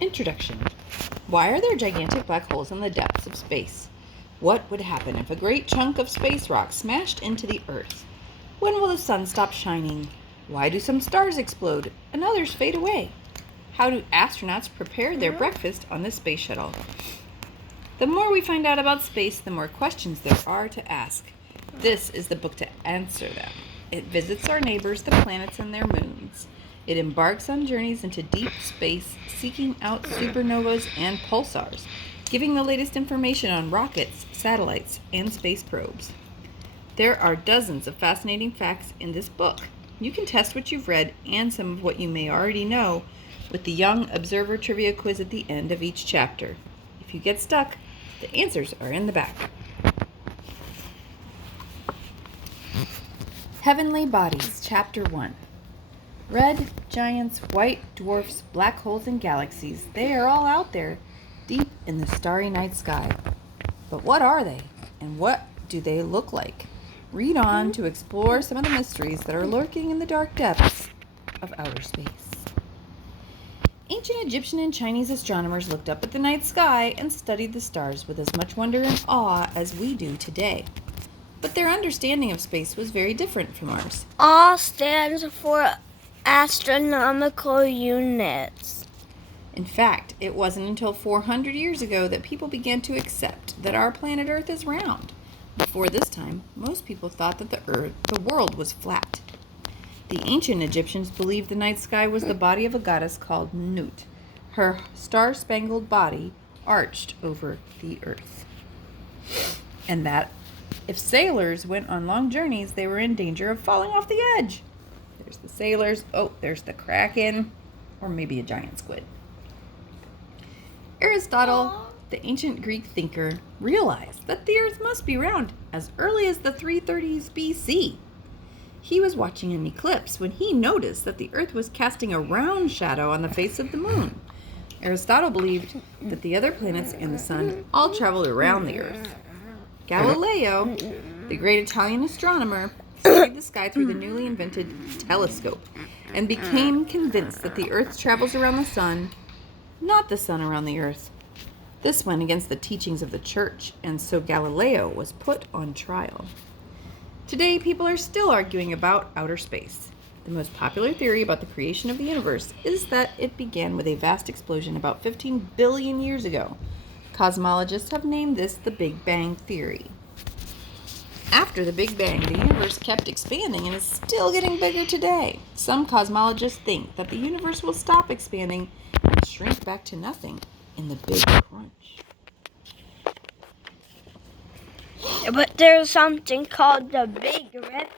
Introduction. Why are there gigantic black holes in the depths of space? What would happen if a great chunk of space rock smashed into the Earth? When will the sun stop shining? Why do some stars explode and others fade away? How do astronauts prepare their breakfast on the space shuttle? The more we find out about space, the more questions there are to ask. This is the book to answer them. It visits our neighbors, the planets and their moons. It embarks on journeys into deep space, seeking out supernovas and pulsars, giving the latest information on rockets, satellites, and space probes. There are dozens of fascinating facts in this book. You can test what you've read and some of what you may already know with the Young Observer Trivia Quiz at the end of each chapter. If you get stuck, the answers are in the back. Heavenly Bodies, Chapter 1. Red giants, white dwarfs, black holes, and galaxies, they are all out there, deep in the starry night sky. But what are they, and what do they look like? Read on to explore some of the mysteries that are lurking in the dark depths of outer space. Ancient Egyptian and Chinese astronomers looked up at the night sky and studied the stars with as much wonder and awe as we do today. But their understanding of space was very different from ours. A stands for astronomical units. In fact, it wasn't until 400 years ago that people began to accept that our planet Earth is round. Before this time, most people thought that the world was flat. The ancient Egyptians believed the night sky was the body of a goddess called Nut. Her star-spangled body arched over the earth. And that if sailors went on long journeys, they were in danger of falling off the edge. There's the sailors. Oh, there's the kraken. Or maybe a giant squid. Aristotle, the ancient Greek thinker, realized that the earth must be round as early as the 330s BC. He was watching an eclipse when he noticed that the earth was casting a round shadow on the face of the moon. Aristotle believed that the other planets and the sun all traveled around the earth. Galileo, the great Italian astronomer, studied the sky through the newly invented telescope and became convinced that the earth travels around the sun, not the sun around the earth. This went against the teachings of the church, and so Galileo was put on trial. Today, people are still arguing about outer space. The most popular theory about the creation of the universe is that it began with a vast explosion about 15 billion years ago. Cosmologists have named this the Big Bang Theory. After the Big Bang, the universe kept expanding and is still getting bigger today. Some cosmologists think that the universe will stop expanding and shrink back to nothing in the Big Crunch. But there's something called the Big Rip,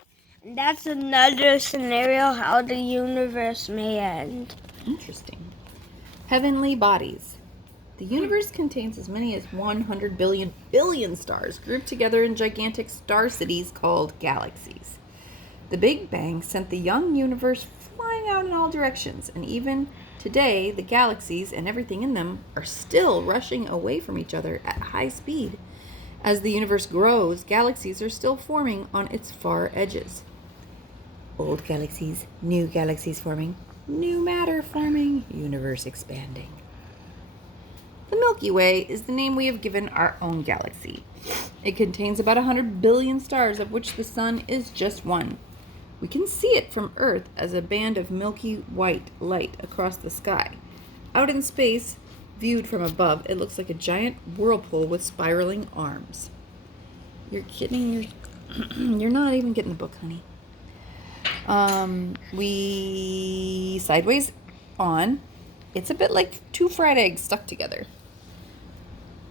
and that's another scenario how the universe may end. Interesting. Heavenly bodies. The universe contains as many as 100 billion stars grouped together in gigantic star cities called galaxies. The Big Bang sent the young universe flying out in all directions, and even today, the galaxies and everything in them are still rushing away from each other at high speed. As the universe grows, galaxies are still forming on its far edges. Old galaxies, new galaxies forming, new matter forming, universe expanding. The Milky Way is the name we have given our own galaxy. It contains about 100 billion stars, of which the sun is just one. We can see it from Earth as a band of milky white light across the sky. Out in space, viewed from above, it looks like a giant whirlpool with spiraling arms. You're not even getting the book, honey. We sideways on. It's a bit like two fried eggs stuck together.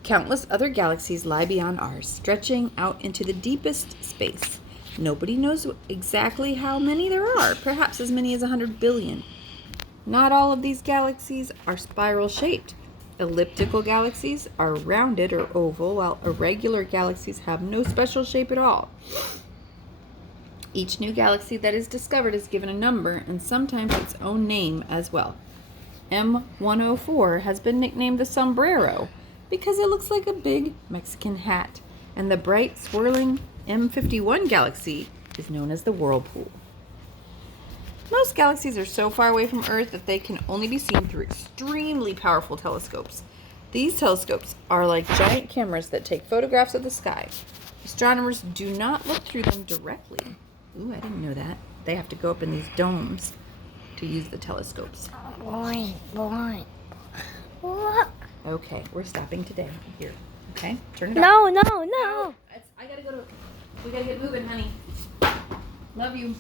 Countless other galaxies lie beyond ours, stretching out into the deepest space. Nobody knows exactly how many there are, perhaps as many as 100 billion. Not all of these galaxies are spiral-shaped. Elliptical galaxies are rounded or oval, while irregular galaxies have no special shape at all. Each new galaxy that is discovered is given a number and sometimes its own name as well. M104 has been nicknamed the sombrero because it looks like a big Mexican hat, and the bright, swirling M51 galaxy is known as the whirlpool. Most galaxies are so far away from Earth that they can only be seen through extremely powerful telescopes. These telescopes are like giant cameras that take photographs of the sky. Astronomers do not look through them directly. Ooh, I didn't know that. They have to go up in these domes to use the telescopes. Boing, boing. What? Okay, we're stopping today. Here. Okay, turn it No, off. no, no. I gotta go to. We gotta get moving, honey. Love you.